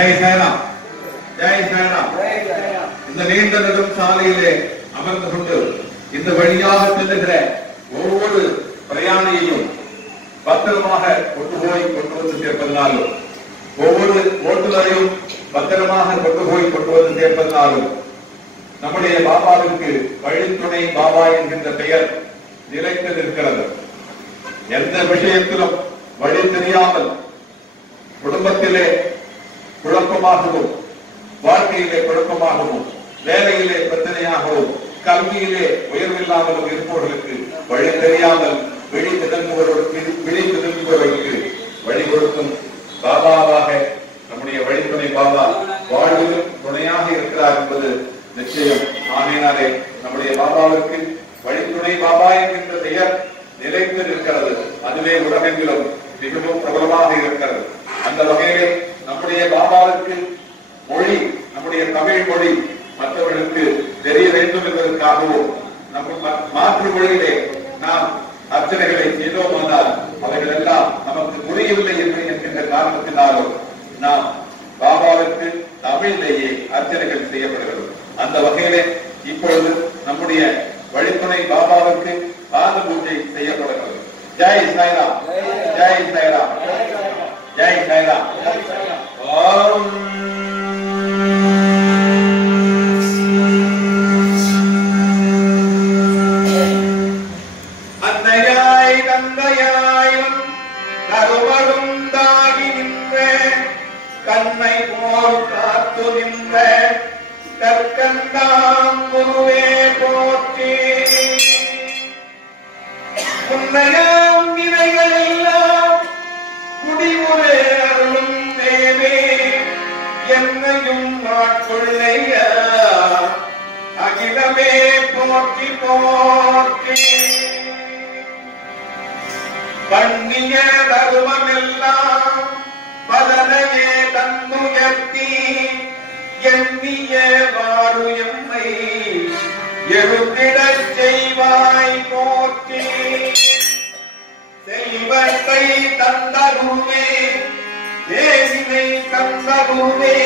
ஜெய் சாய்ராம், ஜெய் சாய்ராம். இந்த நீண்ட நெடும் சாலையிலே அமர்ந்து கொண்டு இந்த வழியாக செல்லுகிற ஒவ்வொரு பிரயாணியையும் பத்திரமாக கொண்டு வந்து சேர்ப்பதனாலும், ஒவ்வொரு ஓட்டுநரையும் பத்திரமாக கொண்டு வந்து சேர்ப்பதனாலும் நம்முடைய பாபாவிற்கு வழித்துணை பாபா என்கின்ற பெயர் நிலைத்து நிற்கிறது. எந்த விஷயத்திலும் வழி தெரியாமல் குடும்பத்திலே குழப்பமாகவும், வாழ்க்கையிலே குழப்பமாகவும், வேலையிலே பிரச்சனையாகவும், கல்வியிலே உயர்வில்லாமலும் இருப்பவர்களுக்கு வழி தெரியாமல் விழி திரும்புவதற்கு வழி கொடுக்கும் பாபாவாக நம்முடைய வழித்துணை பாபா வாழ்விலும் துணையாக இருக்கிறார் என்பது நிச்சயம். ஆகையினாலே நம்முடைய பாபாவிற்கு வழித்துணை பாபா என்கின்ற பெயர் நிலைத்து நிற்கிறது. அதுவே உலகெங்கிலும் மிகவும் பிரபலமாக இருக்கிறது. அந்த வகையிலே நம்முடைய பாபாவிற்கு மொழி, நம்முடைய தமிழ் மொழி மற்றவர்களுக்கு தெரிய வேண்டும் என்பதற்காகவும், நம்ம மாற்று மொழியிலே நாம் அர்ச்சனைகளை செய்தோமானால் அவைகள் எல்லாம் நமக்கு புரியவில்லை என்று என்கின்ற காரணத்தினாலும் நாம் பாபாவிற்கு தமிழிலேயே அர்ச்சனைகள் செய்யப்படுகிறது. அந்த வகையிலே இப்பொழுது நம்முடைய வழித்துணை பாபாவிற்கு பாத பூஜை செய்யப்படுகிறது. ஜெய் சாய்ராம், ஜெய் சாய்ராம், ஜெய் சாய்ராம். ஓம் அன்னையாய் தந்தையாயும் கருவரும் தாகி நின்ற கண்ணை போல் காத்து நின்ற கற்கண்டாம் குருவே போற்றி. உன்னையாம் நிலைகள் எல்லாம் குடிமுறை அருளும் தேவே என்னையும் ஆட்கொள்ளையா அகிலமே போற்றி போற்றி. பண்ணிய தருமமெல்லாம் பலனையே தன்னுயர்த்தி எண்ணிய வாரு எம்மை எழுந்திடச் செய்வாய் போற்றி. செல்வத்தை தந்தருவே தேவினை தந்தருவே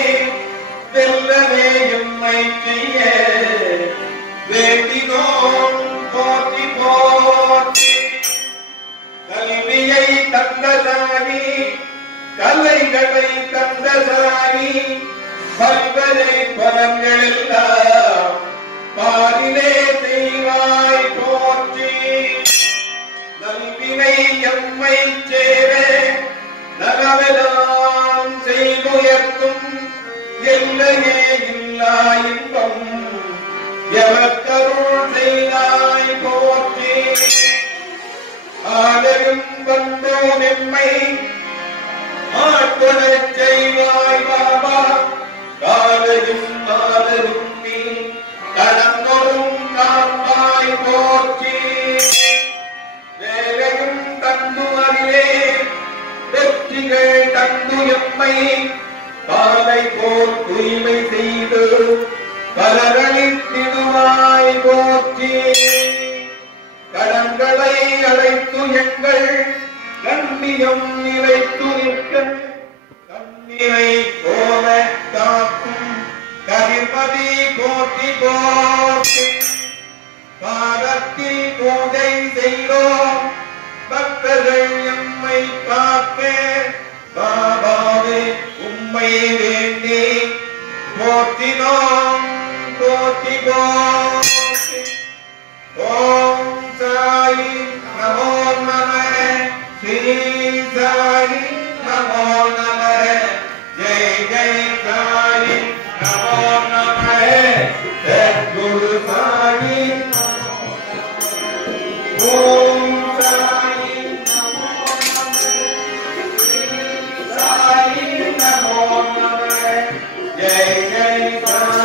வெல்லவே எம்மை செய்ய வேண்டினோம் போற்றி போற்றி. கல்வியை தந்ததானி கலைகளை தந்ததானி பல்வரை பலங்கள் எல்லாம் பாரிலே செய்வாய் போற்றி. நல்வினை எம்மை சேர நலவெல்லாம் செய்துயர்த்தும் எல்லையே இல்லா இன்பம் எவக்கருள் செய்தாய் போற்றி. ஆலரும் வந்தோம் எம்மை ஆட்கொள்ளச் செய்வாய் பாபா காலையும் நாளரும் நீ கடந்தொரும் காப்பாய் போற்றி. வேலையும் தந்து அறிவே வெற்றிகள் தந்து எம்மை காலை போல் தூய்மை செய்து பலரளித்திடுவாய் போற்றி. கடன்களை அழைத்து எங்கள் கண்ணியம் நிலைத்து நிற்க கண்ணீரை போல காக்கும் கதிர்மதி போற்றி போற்றி. பாரத்தில் பூஜை செய்தோம் பக்தர்கள் எம்மை காக்க பாபாவே உம்மை வேண்டி போற்றினோம் போற்றி போற்றி. ஓம் சாயி நமோ நம, ஸ்ரீ சாயி நமோ நம, ஜெய் ஜெய் சாயி நமோ நம, சத்குரு சாயி ஓம் சாயி நமோ நம, ஸ்ரீ சாயி நமோ நம, ஜெய் ஜெய் சாயி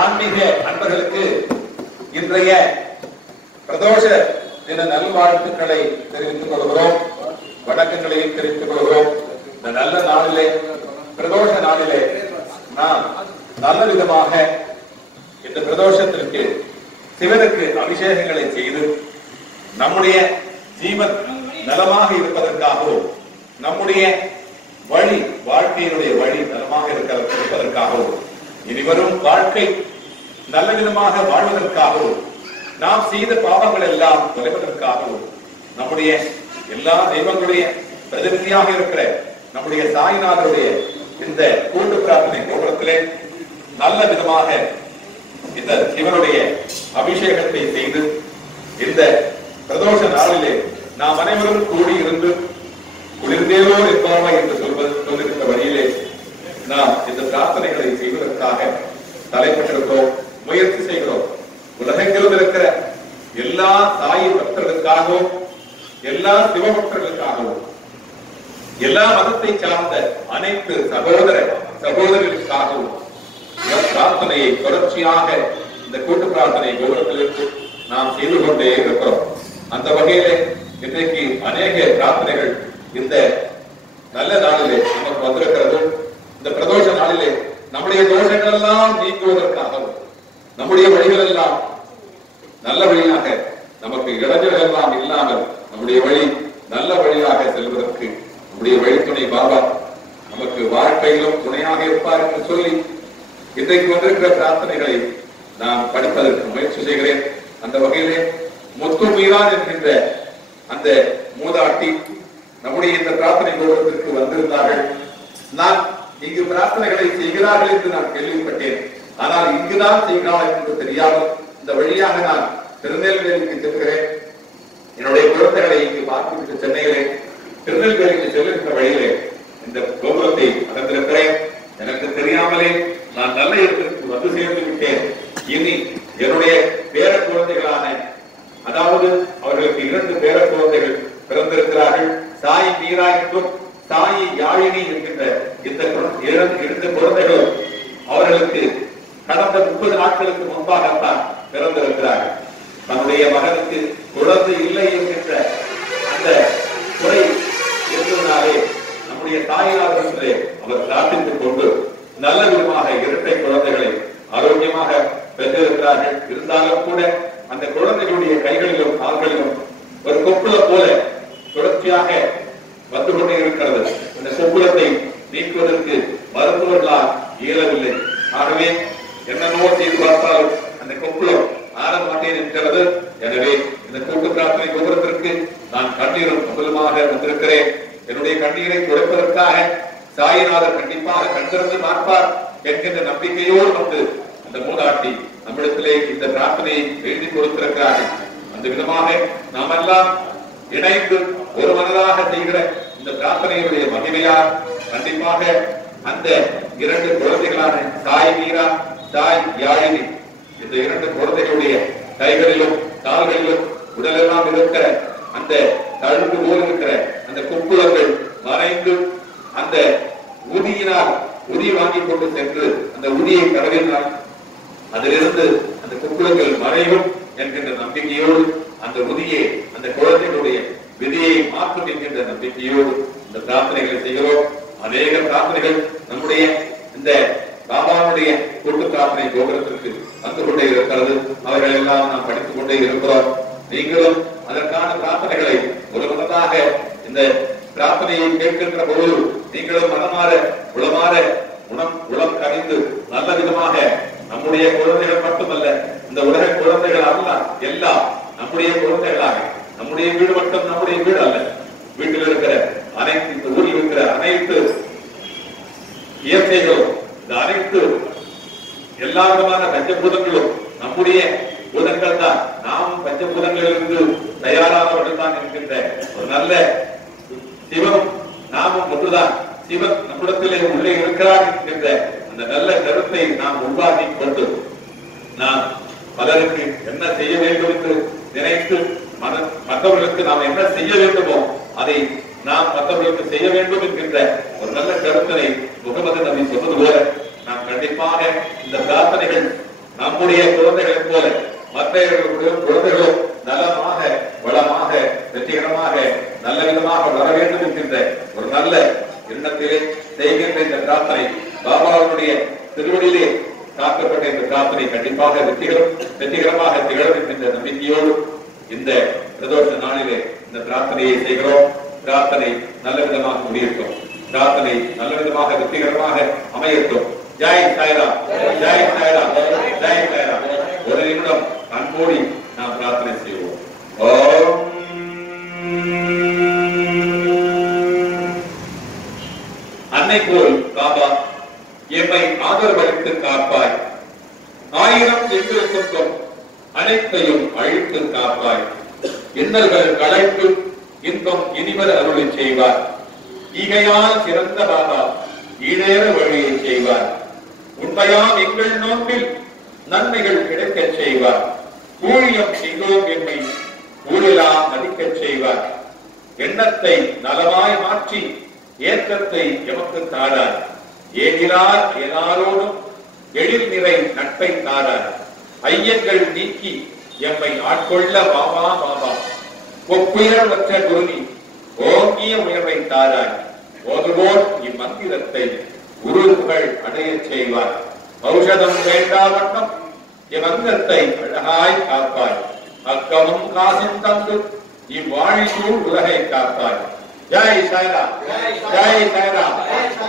ஆன்மீக அன்பர்களுக்கு இன்றைய பிரதோஷ தின நல்வாழ்த்துக்களை தெரிவித்துக் கொள்கிறோம், வணக்கங்களையும் தெரிவித்துக் கொள்கிறோம். இந்த நல்ல நாளிலே, பிரதோஷ நாளிலே நாம் நல்ல விதமாக இந்த பிரதோஷத்திற்கு சிவனுக்கு அபிஷேகங்களை செய்து நம்முடைய ஜீவன் நலமாக இருப்பதற்காகவும் நம்முடைய வழி வாழ்க்கையினுடைய வழி நலமாக இருப்பதற்காகவும் இனிவரும் வாழ்க்கை நல்ல விதமாக வாழ்வதற்காகவும் நாம் செய்த பாவங்கள் எல்லாம் தொலைவதற்காகவும் நம்முடைய எல்லா தெய்வங்களுடைய பிரதிநிதியாக இருக்கிற நம்முடைய சாய்நாதருடைய இந்த கூட்டு பிரார்த்தனை கோபுரத்திலே நல்ல விதமாக இந்த சிவனுடைய அபிஷேகத்தை செய்து இந்த பிரதோஷ நாளிலே நாம் அனைவரும் கூடியிருந்து குளிர்ந்தேலோ என்பாமா என்று சொல்லுகின்ற வழியிலே நாம் இந்த பிரார்த்தனைகளை செய்வதற்காக தலைப்பட்டிருக்கிறோம், முயற்சி செய்கிறோம். உலகெங்கிலும் இருக்கிற எல்லா தாய் பக்தர்களுக்காகவும், எல்லா சிவபக்தர்களுக்காகவும், எல்லா மதத்தை சார்ந்த அனைத்து சகோதர சகோதரர்களுக்காகவும் பிரார்த்தனையை தொடர்ச்சியாக இந்த கூட்டு பிரார்த்தனை கோபுரத்திலிருந்து நாம் செய்து கொண்டே இருக்கிறோம். அந்த வகையிலே இன்றைக்கு அநேக பிரார்த்தனைகள் இந்த நல்ல நாளிலே நமக்கு வந்திருக்கிறது. இந்த பிரதோஷ நாளிலே நம்முடைய தோஷங்கள் எல்லாம் நீக்குவதற்காகவும், நம்முடைய வழிகள் எல்லாம் நல்ல வழியாக, நமக்கு இடைஞ்சல்கள் எல்லாம் இல்லாமல் நம்முடைய வழி நல்ல வழியாக செல்வதற்கு நம்முடைய வழித்துணை பாபா நமக்கு வாழ்க்கையிலும் துணையாக இருப்பார் என்று சொல்லி இன்றைக்கு வந்திருக்கிற பிரார்த்தனைகளை நாம் படிப்பதற்கு முயற்சி செய்கிறேன். அந்த வகையிலே முத்து மீரான் என்கின்ற அந்த மூதாட்டி நம்முடைய இந்த பிரார்த்தனை கோபுரத்திற்கு வந்திருந்தார்கள். நான் இங்கு பிரார்த்தனைகளை செய்கிறார்கள் என்று நான் கேள்விப்பட்டேன். ஆனால் இங்குதான் செய்கிறார்கள் என்று தெரியாமல் இந்த வழியாக நான் திருநெல்வேலிக்கு செல்கிறேன். என்னுடைய குழந்தைகளை இங்கு பார்த்துவிட்டு சென்னையிலே திருநெல்வேலிக்கு செல்லுகின்ற வழியிலே இந்த கோபுரத்தை அடைந்திருக்கிறேன். எனக்கு தெரியாமலே நான் நல்ல இடத்திற்கு வந்து சேர்ந்து விட்டேன். இனி என்னுடைய பேர குழந்தைகளான, அதாவது அவர்களுக்கு 2 பேர குழந்தைகள் பிறந்திருக்கிறார்கள். சாய் மீரா என்றும் சாய் யாழினி என்கின்ற இந்த 2 குழந்தைகளும் அவர்களுக்கு கடந்த 30 நாட்களுக்கு முன்பாகத்தான் பிறந்திருக்கிறார்கள். தன்னுடைய மகனுக்கு குழந்தை இல்லை என்கின்ற அந்த குறை இருந்ததினாலே நம்முடைய தாயாரிடத்திலே அவர் பிரார்த்தித்துக் கொண்டு நல்ல விதமாக 2 குழந்தைகளை ஆரோக்கியமாக பெற்றிருக்கிறார்கள். இருந்தாலும் கூட அந்த குழந்தைகளுடைய கைகளிலும் கால்களிலும் ஒரு கொப்புள போல தொடர்ச்சியாக வந்து கொண்டே இருக்கிறது. இந்த கொப்புளத்தை நீக்குவதற்கு மருத்துவர்களால் இயலவில்லை. ஆகவே என்னென்னவோ செய்து பார்த்தாலும் அந்த கொப்புளம் ஆற மாட்டேன் என்கிறது. எனவே இந்த கூட்டு பிரார்த்தனை கோபுரத்திற்கு நான் கண்ணீரும் அமுதமாக வந்திருக்கிறேன். என்னுடைய கண்ணீரை துடைப்பதற்காக சாயிநாதர் கண்டிப்பாக கண்டிருந்து பார்ப்பார் என்கின்ற நம்பிக்கையோடு வந்து அந்த மூதாட்டி நம்மிடத்திலே இந்த பிரார்த்தனையை எழுதி கொடுத்திருக்கிறார்கள். அந்த விதமாக நாம் எல்லாம் இணைந்து ஒரு மனதாக செய்கிற இந்த பிரார்த்தனையுடைய மகிமையால் கண்டிப்பாக அந்த 2 குழந்தைகளான சாய் மீரா, சாய் யாழினி, இந்த 2 குழந்தைகளுடைய கைகளிலும் கால்களிலும் உடலெல்லாம் இருக்கிற அந்த தழும்பு போல் இருக்கிற அந்த கொப்புளங்கள் மறைந்து அந்த உதியினால் உதி வாங்கி கொண்டு சென்று அந்த உதியை கடவினால் அதிலிருந்து அந்த கொப்புளங்கள் மறையும் என்கின்ற நம்பிக்கையோடு அந்த உதியை அந்த குழந்தைகளுடைய விதியை மாற்றும் என்கின்ற நம்பிக்கையோடு இந்த பிரார்த்தனைகளை செய்கிறோம். அநேக பிரார்த்தனைகள் நம்முடைய இந்த பாபாவுடைய கூட்டு பிரார்த்தனை கோபுரத்திற்கு வந்து கொண்டே இருக்கிறது. அவைகள் எல்லாம் நாம் படித்துக் கொண்டே இருக்கிறோம். நீங்களும் அதற்கான பிரார்த்தனைகளை ஒரு மனதாக இந்த பிரார்த்தனையை கேட்கின்ற பொழுது நீங்களும் மனமாற உளமாற உளம் கணிந்து நல்ல விதமாக நம்முடைய குழந்தைகள் மட்டுமல்ல, இந்த உலக குழந்தைகள் அல்ல, எல்லாம் நம்முடைய குழந்தைகளாக, நம்முடைய வீடு மட்டும் நம்முடைய வீடு அல்ல, வீட்டில் இருக்கிற அனைத்து, இந்த ஊரில் இருக்கிற அனைத்து இயற்கைகளும், இந்த அனைத்து எல்லா விதமான பஞ்சபூதங்களும் நம்முடைய பூதங்கள் தான். நாம் பஞ்சபூதங்களிலிருந்து தயாரானவர்கள் தான் என்கின்ற ஒரு நல்ல சிவம் நாமும் ஒன்றுதான். சிவன் நம்மிடத்திலே உள்ளே இருக்கிறார் என்கின்ற அந்த நல்ல கருத்தை நாம் உருவாக்கி கொண்டு நாம் பலருக்கு என்ன செய்ய வேண்டும் என்று நினைத்து மற்றவர்களுக்கு நாம் என்ன செய்ய வேண்டுமோ அதை நாம் மற்றவர்களுக்கு செய்ய வேண்டும் என்கின்ற ஒரு நல்ல கருத்தினை முகமது நபி சொன்னது போல நாம் கண்டிப்பாக இந்த பிரார்த்தனைகள் நம்முடைய குழந்தைகளைப் போல மற்றவர்களுடைய குழந்தைகளும் நலமாக, வளமாக, வெற்றிகரமாக, நல்ல விதமாக வர வேண்டும் என்கின்ற ஒரு நல்ல எண்ணத்திலே செய்கின்ற இந்த பிரார்த்தனை பாபாவுடைய திருவடியிலே காக்கப்பட்ட இந்த பிரார்த்தனை கண்டிப்பாக வெற்றிகரமாக திகழும் என்கின்ற நம்பிக்கையோடு இந்த பிரதோஷ நாளிலே இந்த பிரார்த்தனையை செய்கிறோம். பிரார்த்தனை நல்ல விதமாக முடியட்டும். பிரார்த்தனை நல்ல விதமாக வெற்றிகரமாக அமையட்டும். ஜெய் சாய்ராம், ஜெய் சாய்ராம், ஜெய் சாய்ராம். ஒரு நிமிடம் அன்போடி நாம் பிரார்த்தனை செய்வோம். ஓம் அன்னை போல் பாபா எம்மை ஆதரவளித்து காப்பாய். 1000 எங்களுக்கும் அனைத்தையும் அழித்து காப்பாய். இன்னல்கள் களைத்து இன்பம் இனிவர் அருளை செய்வார். ஈகையால் சிறந்த பாபா ஈடேற வழியை செய்வார். உண்மையாம் எங்கள் நோக்கில் நன்மைகள் கிடைக்கச் செய்வார். ஊழியம் செய்தோம் என்னை ஊழலாம் மதிக்கச் செய்வார். எண்ணத்தை நலமாய் மாற்றி ஏற்றத்தை எமக்கு தாரார். ஏகிறார் ஏனாரோடும் எழில் நிறை நட்பை தாரார். ஐயங்கள் நீக்கி எம்மை ஆட்கொள்ள பாபா பாபா. ஒப்புயர்வற்ற குருதி ஓங்கிய உயர்வை தாரார். ஓதுவோர் இம்மந்திரத்தை உருவுகள் அடையச் செய்வார். ஔஷதம் வேண்டாவண்ணம் இம்மந்திரத்தை அழகாய் காப்பாய். அக்கமும் காசும் தந்து இவ்வாழிசூழ் உலகை காப்பாய். ஜெய் சாய்ராம், ஜெய் சாய்ராம்,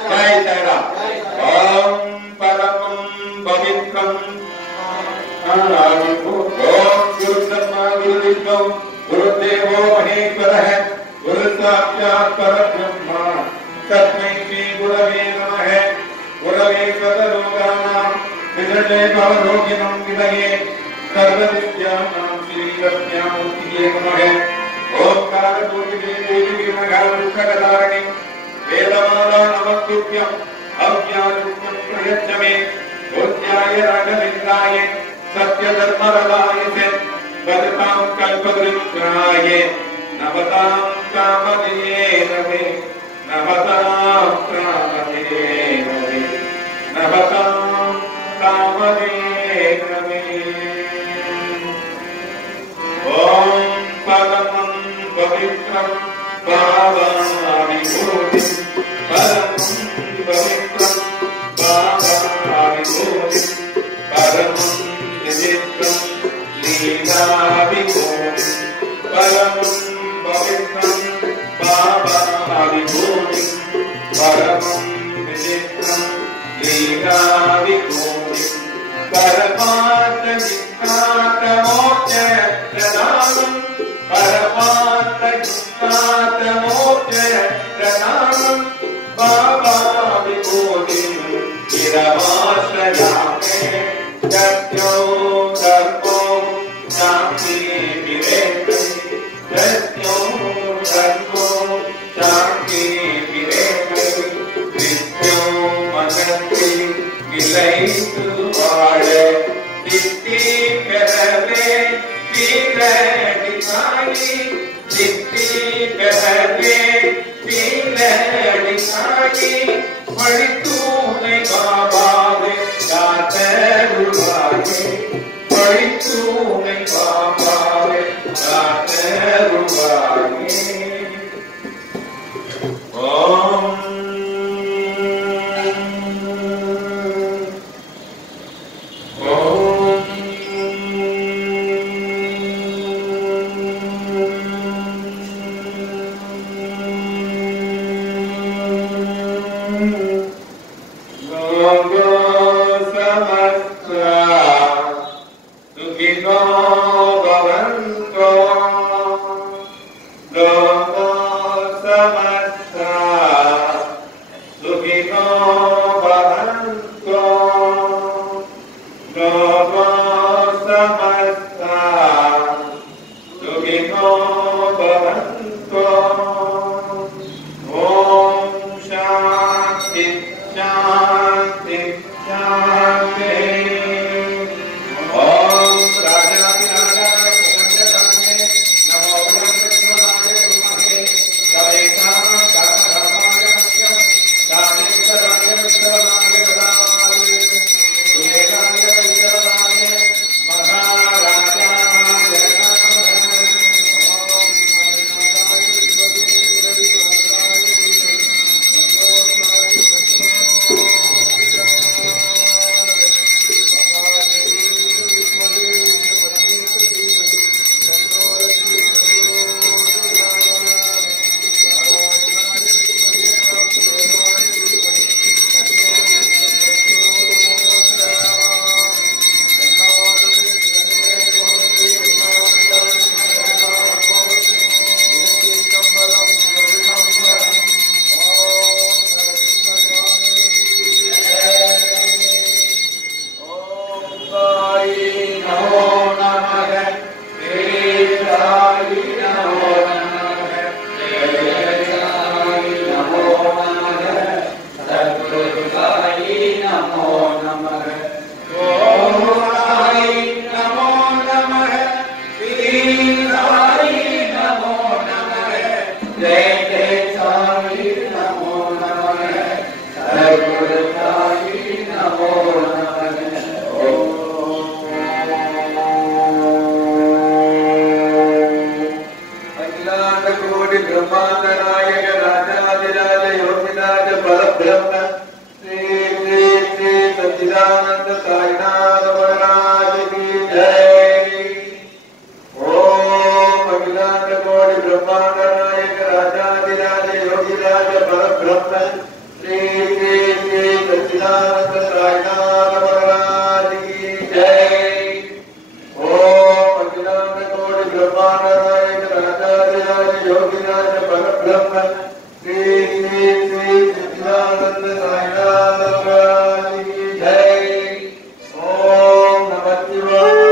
ஜெய் சாய்ராம். ஓம் பரமம் பவித்ரம் ஓம் குரு பிரம்மா குரு விஷ்ணு குரு தேவோ மகேஸ்வரः குரு சாட்சாத் பரபிரம்மா தஸ்மை ஸ்ரீ குரவே நமः. குரவே சர்வலோகானாம் விதலே பவரோகிணம் விதயே சர்வவித்யானாம் ஸ்ரீ சத்யாமூர்த்தியே நமः. ஓம்கார பூஜிதே தேவி விமகாருக்கடதாரணி வேதமாலா நமஸ்துப்யம் அவ்யாயுக்தம் பிரயச்சமே. பூஜ்யாய ராகவேந்திராய சத்யதர்மரதாய பரதாம் கல்பவருத்ராய நவதாம் காமதே நமே. நவதாம் காமதே நமே. நவதாம் காமதே நமே. ஓம் பரமம் பவித்ரம் பாவாமி பூதி. பரமம் பவித்ரம் பாவாமி பூதி. பரமம் விசித்ரம் லீலாவி பூதி. பரமம் பவித்ரம் பாவாமி பூதி. பரமம் விசித்ரம் லீலாவி பூதி. பரமார்த்த சித்தார்த்த மோட்ச பிரதானம். பரமார்த்த சித்தார்த்த மோட்ச பிரதானம். பாபா விபூதி இரமாஸ்ரயாமே. சத்யோ தர்மோ சாந்தி விவேகம். சத்யோ தர்மோ சாந்தி விவேகம். நித்யோ மகத்தி விளைத்து வாழ சித்தி பெறவே வீரடி சாயி. சித்தி பெறவே வீரடி சாயி. பழித்தூனை பாபாவே காத்தருவாயே. பழித்தூனை பாபாவே காத்தருவாயே. ஓம் Samasta परब्रह्म श्री श्री श्री सच्चिदानंद साईनाथ महाराज की जय। ओम अखिलांड कोटि ब्रह्मांड नायक राजाधिराज योगिराज परब्रह्म श्री श्री श्री सच्चिदानंद साईनाथ महाराज की जय। ओम अखिलांड कोटि ब्रह्मांड नायक राजाधिराज योगिराज परब्रह्म श्री श्री श्री सच्चिदानंद साईनाथ महाराज की जय। ओम नमः शिवाय।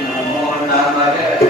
नमो नमः